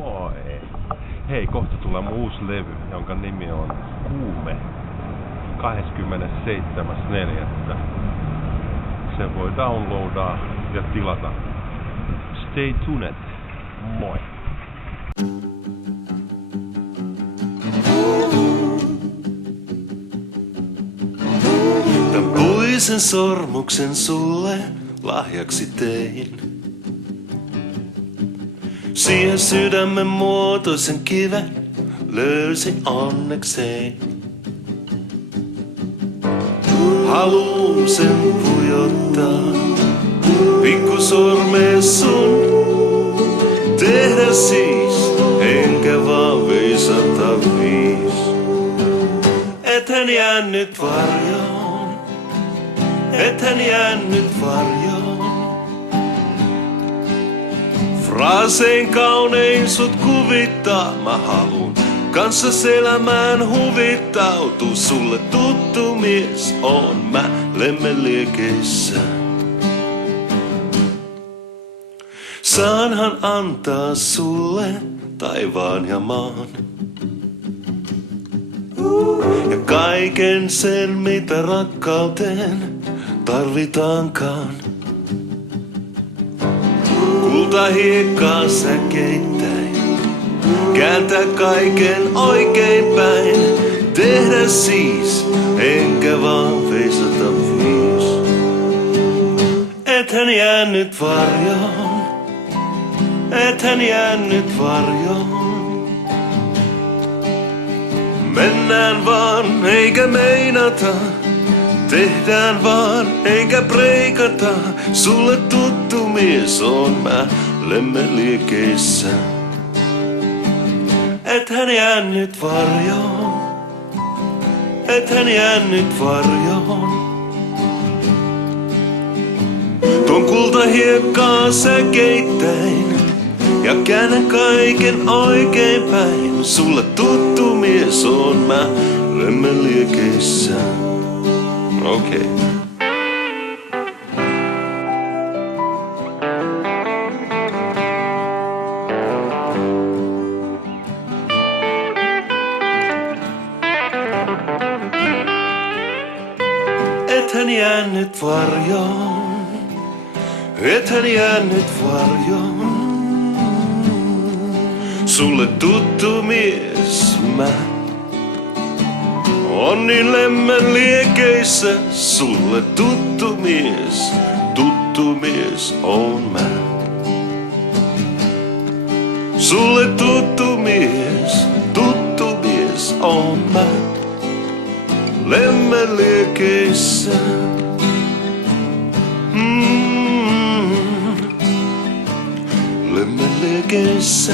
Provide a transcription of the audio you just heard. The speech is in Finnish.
Moi! Hei, kohta tulee mun uusi levy, jonka nimi on Kuume. 27.4. Se voi downloadaa ja tilata. Stay tuned. Moi! Tän puisen sormuksen sulle lahjaksi tein. Siihen sydämen muotoisen kiven löysin onnekseen. Haluun sen pujottaa pikkusormeen sun. Tehdä siis enkä vaan 505. Ethän jäänyt varjoon, ethän jäänyt varjoon. Fraasein kaunein sut kuvittaa, mä haluun kanssas elämään huvittautuu. Sulle tuttu mies on mä lemmeliekeissä. Saanhan antaa sulle taivaan ja maan. Ja kaiken sen mitä rakkauteen tarvitaankaan. Kultahiekkaa säkeittäin, kääntää kaiken oikein päin. Tehdä siis, enkä vaan veisata 5. Ethän jäänyt varjoon, ethän jäänyt varjoon. Mennään vaan eikä meinata, tehdään vaan eikä breikata. Sulle tuttu mies on mä lemmeliekeissä. Ethän jäänyt varjoon, ethän jäänyt varjoon. Tuon kultahiekkaa säkeittäin ja käännän kaiken oikein päin. Sulle tuttu mies on mä lemmeliekeissä. Okei. Okay. Ethän jäänyt varjoon, ethän jäänyt varjoon. Sulle tuttu mies mä on niin lemmeliekeissä. Sulle tuttu mies on mä. Sulle tuttu mies on mä. Lemmeliekeissä. Lemmeliekeissä.